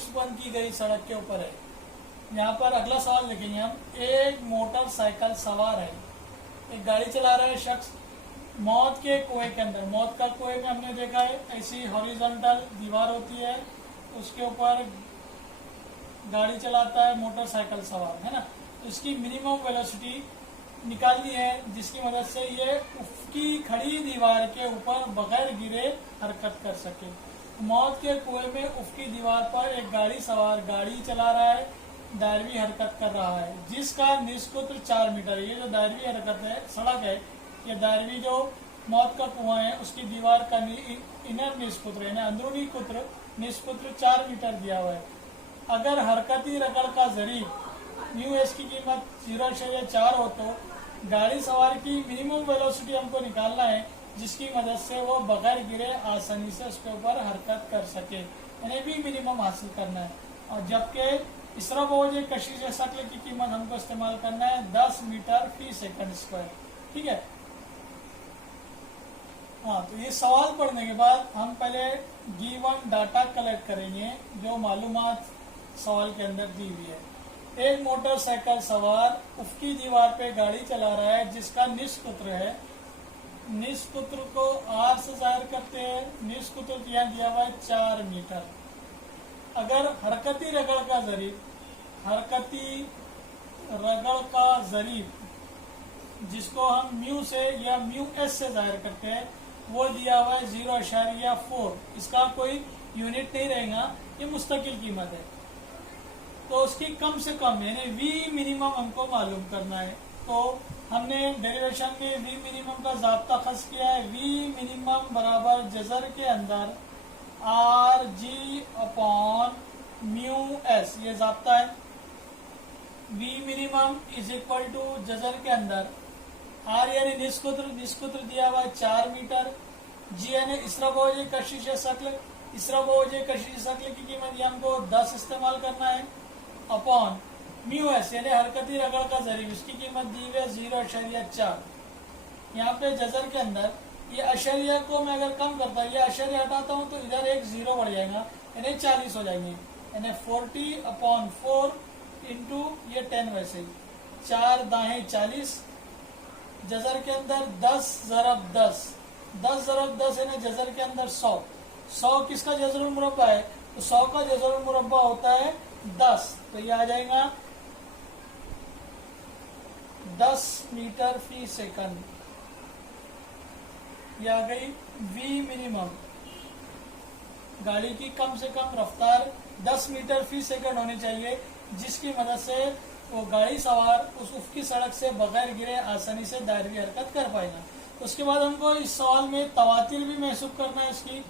Post बंद की गई सड़क के ऊपर है। यहाँ पर अगला सवाल लिखेंगे हम, एक मोटरसाइकिल सवार है, एक गाड़ी चला रहा है शख्स मौत के कुएं के अंदर। मौत का कुएं में हमने देखा है ऐसी हॉरिजॉन्टल दीवार होती है, उसके ऊपर गाड़ी चलाता है मोटरसाइकिल सवार, है ना। इसकी मिनिमम वेलोसिटी निकालनी है जिसकी मदद से ये उसकी खड़ी दीवार के ऊपर बगैर गिरे हरकत कर सके। मौत के कुएं में उफकी दीवार पर एक गाड़ी सवार गाड़ी चला रहा है, दायरवी हरकत कर रहा है, जिसका निष्कुत्र 4 मीटर। ये जो दायरवी हरकत है, सड़क है, ये दायरवी जो मौत का कुआं है उसकी दीवार का इनर निष्कुत्र यानी अंदरूनी कुत्र निष्कुत्र 4 मीटर दिया हुआ है। अगर हरकती रगड़ का जरीब म्यू एस की कीमत 0.4 हो तो गाड़ी सवार की मिनिमम वेलोसिटी हमको निकालना है जिसकी मदद से वो बगैर गिरे आसानी से उसके ऊपर हरकत कर सके, यानी भी मिनिमम हासिल करना है। और जबकि इसरा बोझ कशिश शक्ल की कीमत हमको इस्तेमाल करना है 10 मीटर फी सेकंड स्क्वायर। ठीक है। हाँ, तो ये सवाल पढ़ने के बाद हम पहले गिवन डाटा कलेक्ट करेंगे जो मालूमात सवाल के अंदर दी हुई है। एक मोटरसाइकिल सवार उफकी दीवार पे गाड़ी चला रहा है जिसका निष्कुत्र है। निष्कुत्र को आर से जाहिर करते हैं। निष्कुत्र यहाँ दिया हुआ है 4 मीटर। अगर हरकती रगड़ का जरीब जिसको हम म्यू से या म्यू एस से जाहिर करते हैं वो दिया हुआ है 0.4। इसका कोई यूनिट नहीं रहेगा, ये मुस्तकिल कीमत है। तो उसकी कम से कम यानी वी मिनिमम हमको मालूम करना है। तो हमने डेरिवेशन में वी मिनिमम का जाब्ता खस किया है। वी मिनिमम बराबर जजर के अंदर r g upon mu s, ये जाब्ता है। V minimum is equal to जजर के अंदर आर यानी निष्कुत्र दिया हुआ है 4 मीटर। जी यानी इसरा बोझ कशिश शक्ल, इसरा बोझ कशिश शक्ल की कीमत ये हमको 10 इस्तेमाल करना है अपॉन म्यू एस यानी हरकती रगड़ का जरीब, इसकी कीमत दी हुई है 0.4। यहाँ पे जजर के अंदर ये अशरिया को मैं अगर कम करता हूँ, ये अशरिया हटाता हूँ तो इधर एक 0 बढ़ जाएगा यानी 40 हो जाएंगे, यानी 40/4 इंटू ये 10 वैसे 4 दाएं 40। जजर के अंदर 10 ज़रब 10 यानी जजर के अंदर 100 किसका जजर मुरब्बा है तो 100 का जजर मुरब्बा होता है 10। तो ये आ जाएगा 10 मीटर फी सेकंड। ये आ गई वी मिनिमम। गाड़ी की कम से कम रफ्तार 10 मीटर फी सेकंड होनी चाहिए जिसकी मदद से वो गाड़ी सवार उस उफकी सड़क से बगैर गिरे आसानी से दायरवी हरकत कर पाएगा। उसके बाद हमको इस सवाल में तवातिर भी महसूब करना है। इसकी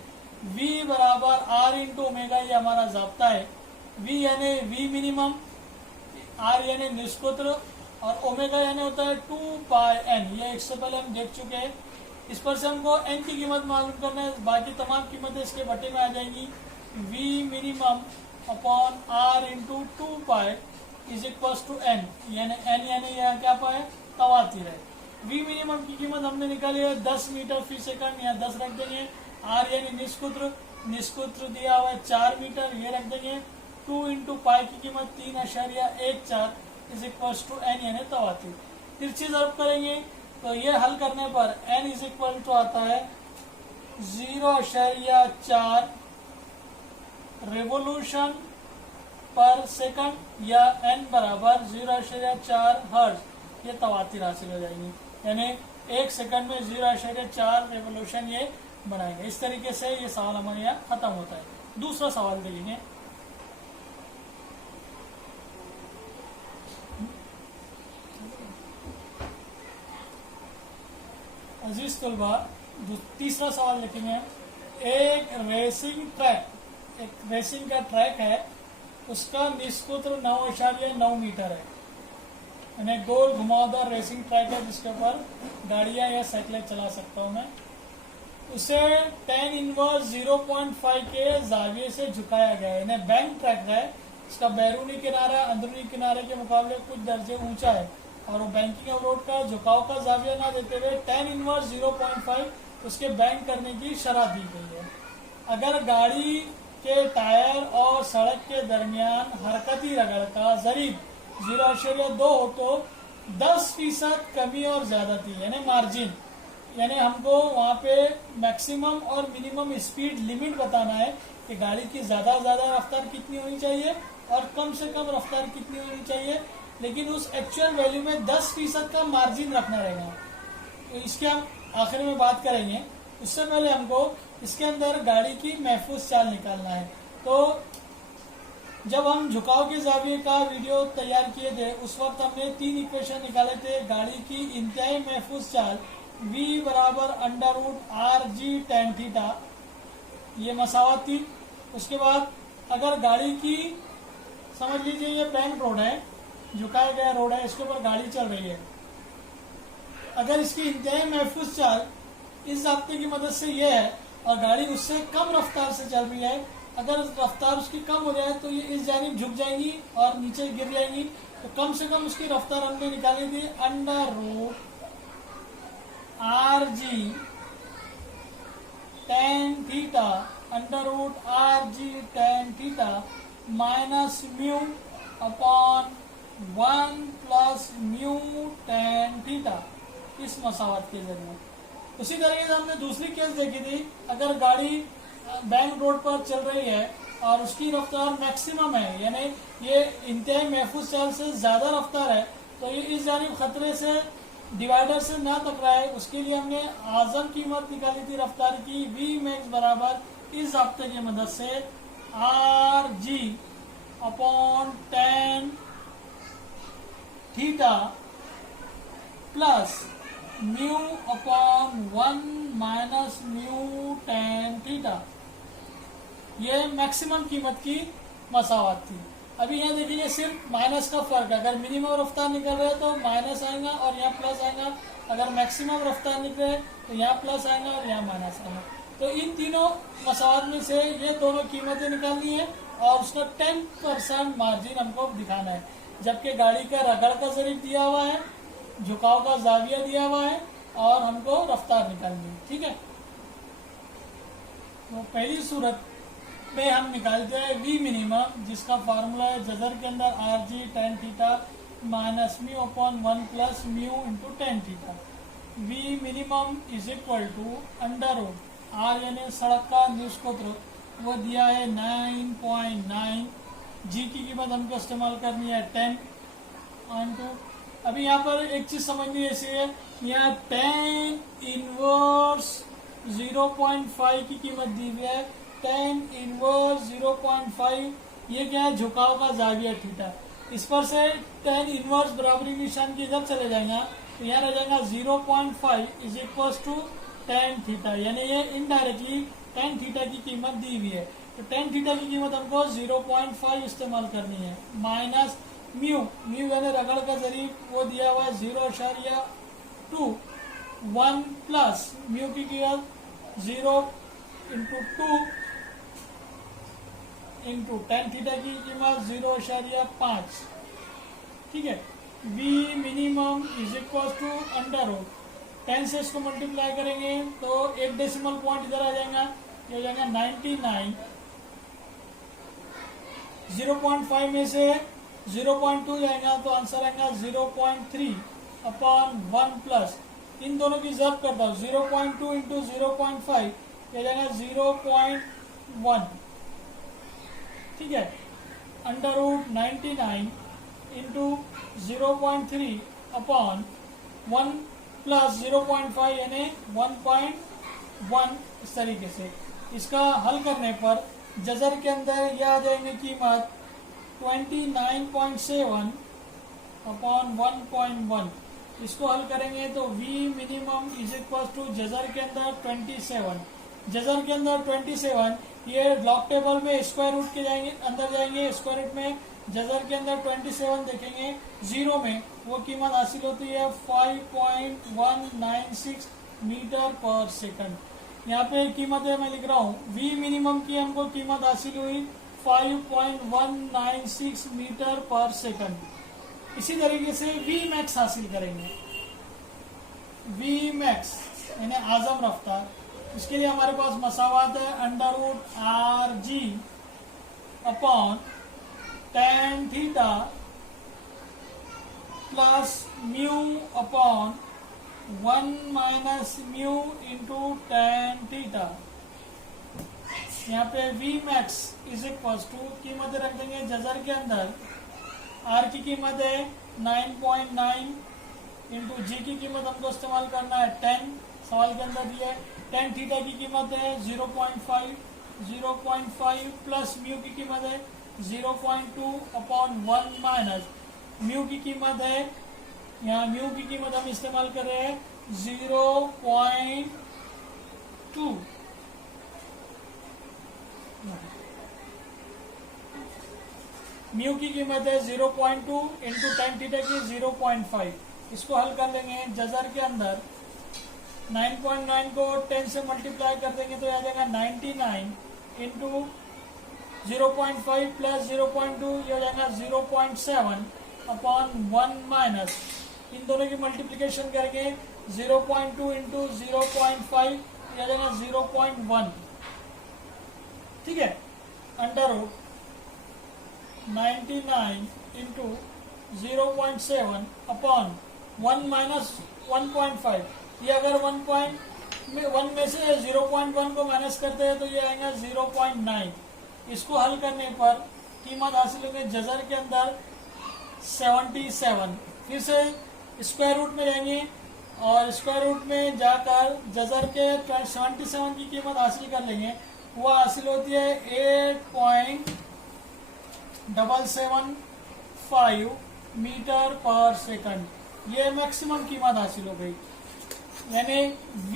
v बराबर r इंटू ओमेगा, ये हमारा जाब्ता है। v यानी v मिनिमम, r यानी निष्कुत्र और ओमेगा यानी होता है 2πn। ये इससे पहले हम देख चुके हैं। इस पर से हमको n की कीमत मालूम करना है, बाकी तमाम कीमतें इसके बटे में आ जाएंगी। v minimum upon r into 2π is equal to n, यानी n यानी यहाँ क्या पाए तवातिर है। v मिनिमम की कीमत हमने निकाली है 10 मीटर फी सेकंड, यहाँ 10 रख देंगे। r यानी निष्कुत्र दिया हुआ है 4 मीटर, ये रख देंगे। 2 इंटू पाई की कीमत 3.14 इज इक्वल टू n यानी तवातिर। तिरछी ज़रब करेंगे तो ये हल करने पर n इज इक्वल टू आता है 0.4 रेवोल्यूशन पर सेकंड या n बराबर 0.4 हर्ट्ज। ये तवातिर हासिल हो जाएंगी, यानी 1 सेकंड में 0.4 रेवोल्यूशन ये बनाएंगे। इस तरीके से ये सवाल हमारे यहाँ खत्म होता है। दूसरा सवाल देखेंगे। अजीज तलबा, तीसरा सवाल लिखेंगे। एक रेसिंग का ट्रैक है, उसका निष्कुत्र 9.9 मीटर है, यानी गोल घुमावदार रेसिंग ट्रैक है जिसके ऊपर गाड़ियां या साइकिलें चला सकता हूं मैं। उसे tan इनवर्स 0.5 के जाविये से झुकाया गया है, यानी बैंक ट्रैक है। इसका बैरूनी किनारा अंदरूनी किनारे के मुकाबले कुछ दर्जे ऊंचा है और वो बैंकिंग अवरोध का झुकाव का जाविया ना देते हुए tan इनवर्स 0.5 उसके बैंक करने की शरह दी गई है। अगर गाड़ी के टायर और सड़क के दरमियान हरकती रगड़ का ज़रीब 0.2 हो तो 10% कमी और ज्यादती यानी मार्जिन, यानी हमको वहाँ पे मैक्सिमम और मिनिमम स्पीड लिमिट बताना है कि गाड़ी की ज्यादा रफ्तार कितनी होनी चाहिए और कम से कम रफ्तार कितनी होनी चाहिए, लेकिन उस एक्चुअल वैल्यू में 10% का मार्जिन रखना रहेगा। तो इसके हम आखिर में बात करेंगे। उससे पहले हमको इसके अंदर गाड़ी की महफूज चाल निकालना है। तो जब हम झुकाव के जाविये का वीडियो तैयार किए थे उस वक्त हमने 3 इक्वेशन निकाले थे। गाड़ी की इंतहाई महफूज चाल v बराबर √rg tan थीटा, ये मसावत थी। उसके बाद अगर गाड़ी की समझ लीजिए ये बैंक रोड है, झुकाया गया रोड है, इसके ऊपर गाड़ी चल रही है, अगर इसकी इंतहाई महफूज चाल इस ज़ाब्ते की मदद से ये है और गाड़ी उससे कम रफ्तार से चल रही है, अगर रफ्तार उसकी कम हो जाए तो ये इस जानिब झुक जाएंगी और नीचे गिर जाएंगी। तो कम से कम उसकी रफ्तार हमने निकाली थी √rg tan theta, √rg tan theta minus mu upon 1 plus mu tan theta, इस मसावत के जरिए। उसी तरीके से हमने दूसरी केस देखी थी, अगर गाड़ी बैंक रोड पर चल रही है और उसकी रफ्तार मैक्सिमम है, यानी ये इंतहाई महफूज चाल से ज्यादा रफ्तार है, तो ये इस जानिब खतरे से डिवाइडर से ना टकराए, उसके लिए हमने आजम कीमत निकाली थी रफ्तार की v मैक्स बराबर इस ज़ाब्ते की मदद से rg upon tan theta plus mu upon 1 minus mu tan theta, ये मैक्सिमम कीमत की मसावत थी। अभी यहाँ देखिए सिर्फ माइनस का फर्क है, अगर मिनिमम रफ्तार निकल रहा है तो माइनस आएगा और यहाँ प्लस आएगा, अगर मैक्सिमम रफ्तार निकले तो यहाँ प्लस आएगा और यहाँ माइनस आएगा। तो इन तीनों मसावत में से ये दोनों कीमतें निकालनी है और उसका 10% मार्जिन हमको दिखाना है, जबकि गाड़ी का रगड़ का ज़रीब दिया हुआ है, झुकाव का जाविया दिया हुआ है और हमको रफ्तार निकालनी है। ठीक है, तो पहली सूरत में हम निकालते हैं v मिनिमम, जिसका फार्मूला है जजर के अंदर rg tan theta minus mu upon 1 plus mu into tan theta. v minimum is equal to √r यानी सड़क का निष्कोत्र वो दिया है 9.9, g की कीमत हमको इस्तेमाल करनी है 10 इंटू, अभी यहाँ पर एक चीज समझनी ऐसी है, यहाँ tan इनवर्स 0.5 की कीमत दी हुई है, tan इनवर्स 0.5 ये क्या है, झुकाव का जाविया थीटा। इस पर से tan इनवर्स बराबरी निशान की इधर चले जाएगा तो यहाँ रह जाएगा 0.5 is equal to tan theta, यानी ये इनडायरेक्टली tan थीटा की कीमत दी हुई है। तो tan थीटा की कीमत हमको 0.5 इस्तेमाल करनी है माइनस म्यू, म्यू यानी रगड़ का ज़रीब वो दिया हुआ है 0.2 1 प्लस म्यू की कीमत 0 इंटू 2 इंटू tan थीटा की कीमत 0.5। ठीक है, v minimum is equal to √10 से इसको मल्टीप्लाई करेंगे तो एक डेसिमल पॉइंट इधर आ जाएगा, ये हो जाएगा 99, 0.5 में से 0.2 जाएगा तो आंसर आएगा 0.3 अपॉन 1 प्लस, इन दोनों की जब करता हूँ 0.2 इंटू 0.5 ये जाएगा 0.1। ठीक है, √99 इंटू 0.3 अपॉन 1 प्लस 0.5 यानी 1.1। इस तरीके से इसका हल करने पर जजर के अंदर यह आ जाएंगे कीमत 29.7 अपॉन 1.1। इसको हल करेंगे तो v minimum is equal to जजर के अंदर 27, जजर के अंदर 27, ये लॉग टेबल में स्क्वायर रूट के जाएंगे अंदर जाएंगे, स्क्वायर रूट में जजर के अंदर 27 देखेंगे, जीरो में वो कीमत हासिल होती है 5.196 मीटर पर सेकंड। यहाँ पे कीमत है मैं लिख रहा हूँ, v मिनिमम की हमको कीमत हासिल हुई 5.196 मीटर पर सेकंड। इसी तरीके से v मैक्स हासिल करेंगे, v मैक्स यानी आजम रफ्तार इसके लिए हमारे पास मसावात है under root r g upon tan theta plus mu upon 1 minus mu into tan theta. यहाँ पे V max is equal to कीमत रख देंगे जजर के अंदर। R की कीमत है 9.9 इंटू जी की कीमत हमको इस्तेमाल करना है 10, सवाल के अंदर दिया है। tan थीटा की कीमत है 0.5 प्लस म्यू की कीमत है 0.2 अपॉन 1 माइनस म्यू की कीमत है, यहाँ म्यू की कीमत हम इस्तेमाल कर रहे हैं 0.2। म्यू की कीमत है 0.2 इंटू tan थीटा की 0.5। इसको हल कर लेंगे जजर के अंदर। 9.9 को 10 से मल्टीप्लाई कर देंगे तो आ जाएगा 99 इंटू 0.5 प्लस 0.2 ये हो जाएगा 0.7 अपॉन 1 माइनस, इन दोनों की मल्टीप्लिकेशन करेंगे 0.2 इंटू 0.5 ये आ जाएगा 0.1। ठीक है, under root 99 into 0.7 upon 1 minus 1.5। ये अगर 1 में से 0.1 को माइनस करते हैं तो ये आएगा 0.9। इसको हल करने पर कीमत हासिल होगी जजर के अंदर 77। फिर से स्क्वायर रूट में जाएंगे और स्क्वायर रूट में जाकर जजर के 77 की कीमत हासिल कर लेंगे। वो हासिल होती है 8.775 मीटर पर सेकंड। ये मैक्सिमम कीमत हासिल हो गई, यानी V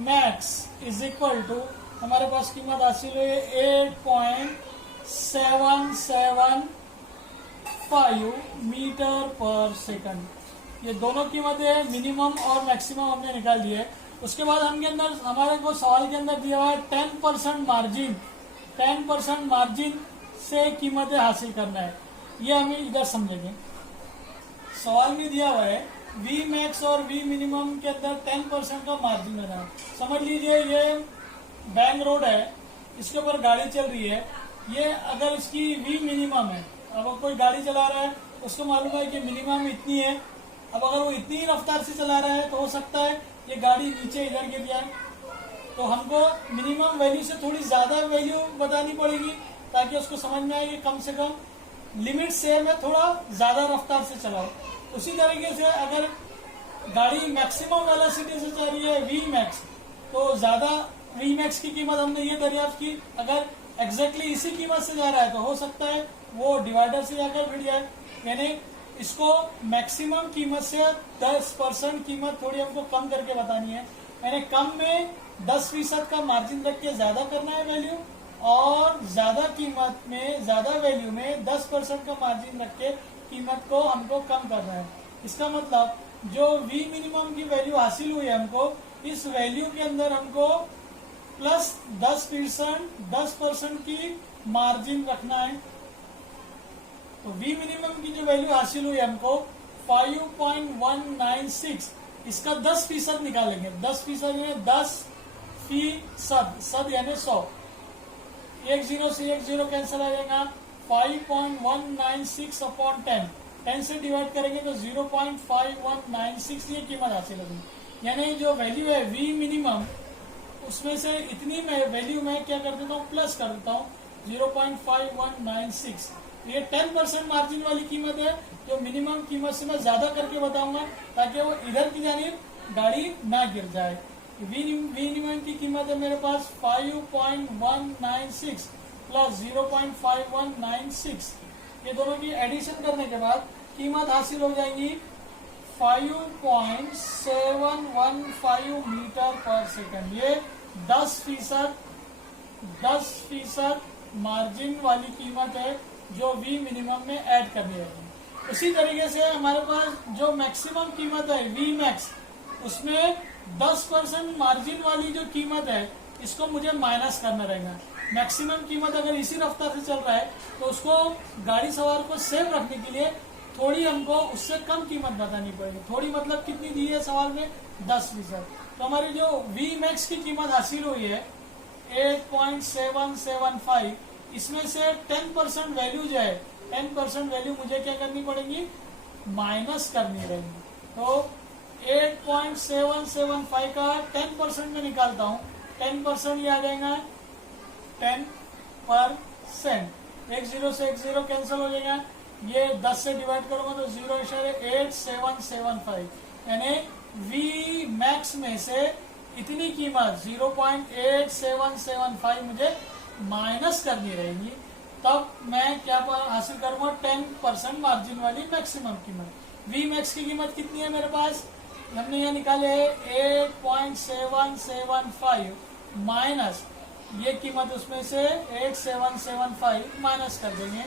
max is equal to हमारे पास कीमत हासिल हुई 8.775 मीटर पर सेकंड। ये दोनों कीमतें मिनिमम और मैक्सिमम हमने निकाल दी है। उसके बाद हमके अंदर हमारे को सवाल के अंदर दिया हुआ है 10% मार्जिन। 10% मार्जिन से कीमतें हासिल करना है, ये हमें इधर समझेंगे। सवाल में दिया हुआ है V मैक्स और V मिनिमम के अंदर 10% का मार्जिन बना। समझ लीजिए ये बैंक रोड है, इसके ऊपर गाड़ी चल रही है। ये अगर इसकी V मिनिमम है, अब कोई गाड़ी चला रहा है उसको मालूम है कि मिनिमम इतनी है। अब अगर वो इतनी ही रफ्तार से चला रहा है तो हो सकता है ये गाड़ी नीचे इधर गिर जाए, तो हमको मिनिमम वैल्यू से थोड़ी ज्यादा वैल्यू बतानी पड़ेगी ताकि उसको समझ में आए कि कम से कम लिमिट से मैं थोड़ा ज्यादा रफ्तार से चलाऊं। उसी तरीके से अगर गाड़ी मैक्सिमम वेलोसिटी से चल रही है V मैक्स, तो ज्यादा V मैक्स की कीमत हमने ये दरियाफ्त की। अगर एग्जैक्टली इसी कीमत से जा रहा है तो हो सकता है वो डिवाइडर से जाकर भिड़ जाए, यानी इसको मैक्सिमम कीमत से 10% कीमत थोड़ी हमको कम करके बतानी है। यानी कम में 10% का मार्जिन रख के ज्यादा करना है वैल्यू, और ज्यादा कीमत में ज्यादा वैल्यू में 10% का मार्जिन रख के कीमत को हमको कम करना है। इसका मतलब जो V मिनिमम की वैल्यू हासिल हुई है हमको, इस वैल्यू के अंदर हमको प्लस 10% की मार्जिन रखना है। तो V मिनिमम की जो वैल्यू हासिल हुई हमको 5.196, इसका 10% निकालेंगे। 10% यानी 10%, सद यानी 100। एक जीरो से एक जीरो कैंसिल आ जाएगा। 5.196 अपॉन 10 से डिवाइड करेंगे तो 0.5196 ये कीमत हासिल होगी। यानी जो वैल्यू है V मिनिमम, उसमें से इतनी वैल्यू मैं क्या कर देता हूँ, प्लस कर देता हूँ 0.5196। ये 10% मार्जिन वाली कीमत है जो मिनिमम कीमत से मैं ज्यादा करके बताऊंगा ताकि वो इधर की जानिब गाड़ी ना गिर जाए। V मिनिमम की कीमत है मेरे पास 5.196 प्लस 0.5196। ये दोनों की एडिशन करने के बाद कीमत हासिल हो जाएगी 5.715 मीटर पर सेकंड। ये 10% मार्जिन वाली कीमत है जो V मिनिमम में ऐड करनी होगी। उसी तरीके से हमारे पास जो मैक्सिमम कीमत है V मैक्स, उसमें 10% मार्जिन वाली जो कीमत है इसको मुझे माइनस करना रहेगा। मैक्सिमम कीमत अगर इसी रफ्तार से चल रहा है तो उसको गाड़ी सवार को सेफ रखने के लिए थोड़ी हमको उससे कम कीमत बतानी पड़ेगी। थोड़ी मतलब कितनी दी है सवाल में, 10%। तो हमारी जो वी मैक्स की कीमत हासिल हुई है 8.775, इसमें से 10% वैल्यू जो है, 10% वैल्यू मुझे क्या करनी पड़ेगी, माइनस करनी रहेगी। तो 8.775 का 10% में निकालता हूँ, 10% ये आ जाएगा 10%। एक जीरो से एक जीरो कैंसिल हो जाएगा, ये 10 से डिवाइड करूंगा तो 0.8775, यानी वी मैक्स में से इतनी कीमत 0.8775 मुझे माइनस करनी रहेगी, तब मैं क्या हासिल करूंगा, 10% मार्जिन वाली मैक्सिमम कीमत। वी मैक्स की कीमत कितनी है मेरे पास, हमने यहाँ निकाले है 8.775 माइनस ये कीमत, उसमें से 8775 माइनस कर देंगे,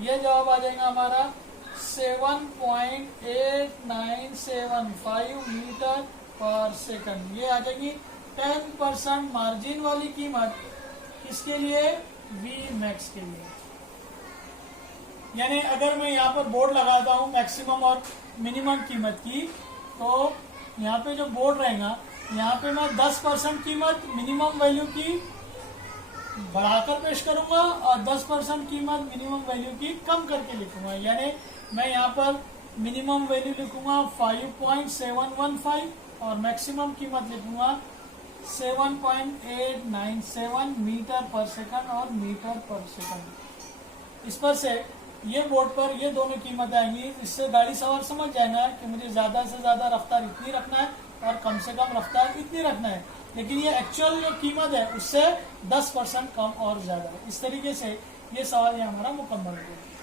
ये जवाब आ जाएगा हमारा 7.8975 मीटर पर सेकंड। ये आ जाएगी 10% मार्जिन वाली कीमत, इसके लिए वी मैक्स के लिए। यानी अगर मैं यहाँ पर बोर्ड लगाता हूँ मैक्सिमम और मिनिमम कीमत की, तो यहाँ पे जो बोर्ड रहेगा, यहाँ पे मैं 10% कीमत मिनिमम वैल्यू की बढ़ाकर पेश करूंगा और 10% कीमत मिनिमम वैल्यू की कम करके लिखूंगा। यानी मैं यहाँ पर मिनिमम वैल्यू लिखूंगा 5.715 और मैक्सिमम कीमत लिखूंगा 7.897 मीटर पर सेकंड और मीटर पर सेकंड। इस पर से ये बोर्ड पर ये दोनों कीमत आएंगी, इससे गाड़ी सवार समझ जाएगा कि मुझे ज्यादा से ज्यादा रफ्तार इतनी रखना है और कम से कम रफ्तार इतनी रखना है, लेकिन ये एक्चुअल जो कीमत है उससे 10% कम और ज्यादा है। इस तरीके से ये सवाल ये हमारा मुकम्मल हो गया।